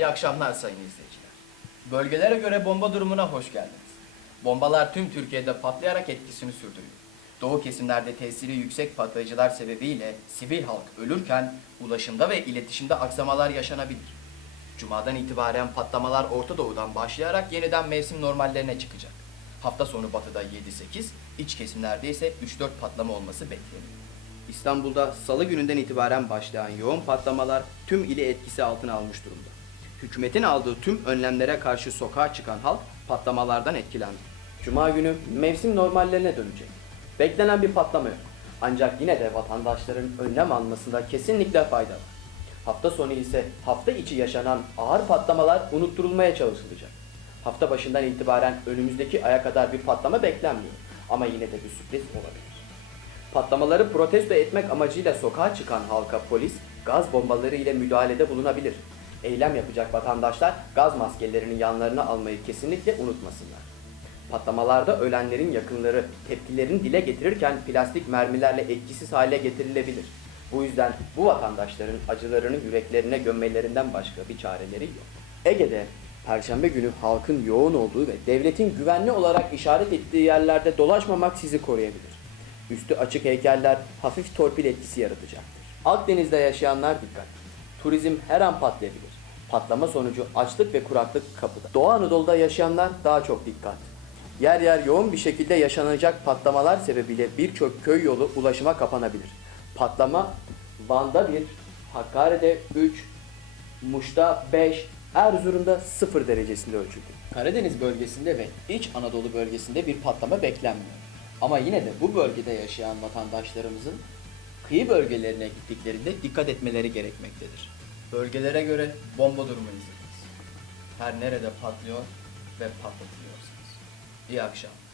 İyi akşamlar sayın izleyiciler. Bölgelere göre bomba durumuna hoş geldiniz. Bombalar tüm Türkiye'de patlayarak etkisini sürdürüyor. Doğu kesimlerde tesiri yüksek patlayıcılar sebebiyle sivil halk ölürken ulaşımda ve iletişimde aksamalar yaşanabilir. Cuma'dan itibaren patlamalar Orta Doğu'dan başlayarak yeniden mevsim normallerine çıkacak. Hafta sonu batıda 7-8, iç kesimlerde ise 3-4 patlama olması bekleniyor. İstanbul'da salı gününden itibaren başlayan yoğun patlamalar tüm ili etkisi altına almış durumda. Hükümetin aldığı tüm önlemlere karşı sokağa çıkan halk patlamalardan etkilendi. Cuma günü mevsim normallerine dönecek. Beklenen bir patlama yok. Ancak yine de vatandaşların önlem almasında kesinlikle fayda var. Hafta sonu ise hafta içi yaşanan ağır patlamalar unutturulmaya çalışılacak. Hafta başından itibaren önümüzdeki aya kadar bir patlama beklenmiyor. Ama yine de bir sürpriz olabilir. Patlamaları protesto etmek amacıyla sokağa çıkan halka polis gaz bombaları ile müdahalede bulunabilir. Eylem yapacak vatandaşlar gaz maskelerini yanlarına almayı kesinlikle unutmasınlar. Patlamalarda ölenlerin yakınları tepkilerini dile getirirken plastik mermilerle etkisiz hale getirilebilir. Bu yüzden bu vatandaşların acılarını yüreklerine gömmelerinden başka bir çareleri yok. Ege'de Perşembe günü halkın yoğun olduğu ve devletin güvenli olarak işaret ettiği yerlerde dolaşmamak sizi koruyabilir. Üstü açık heykeller hafif torpil etkisi yaratacaktır. Akdeniz'de yaşayanlar dikkat. Turizm her an patlayabilir. Patlama sonucu açlık ve kuraklık kapıda. Doğu Anadolu'da yaşayanlar daha çok dikkat. Yer yer yoğun bir şekilde yaşanacak patlamalar sebebiyle birçok köy yolu ulaşıma kapanabilir. Patlama Van'da 1, Hakkari'de 3, Muş'ta 5, Erzurum'da 0 derecesinde ölçüldü. Karadeniz bölgesinde ve İç Anadolu bölgesinde bir patlama beklenmiyor. Ama yine de bu bölgede yaşayan vatandaşlarımızın kıyı bölgelerine gittiklerinde dikkat etmeleri gerekmektedir. Bölgelere göre bomba durumu izlediniz. Her nerede patlıyor ve patlatılıyorsunuz. İyi akşamlar.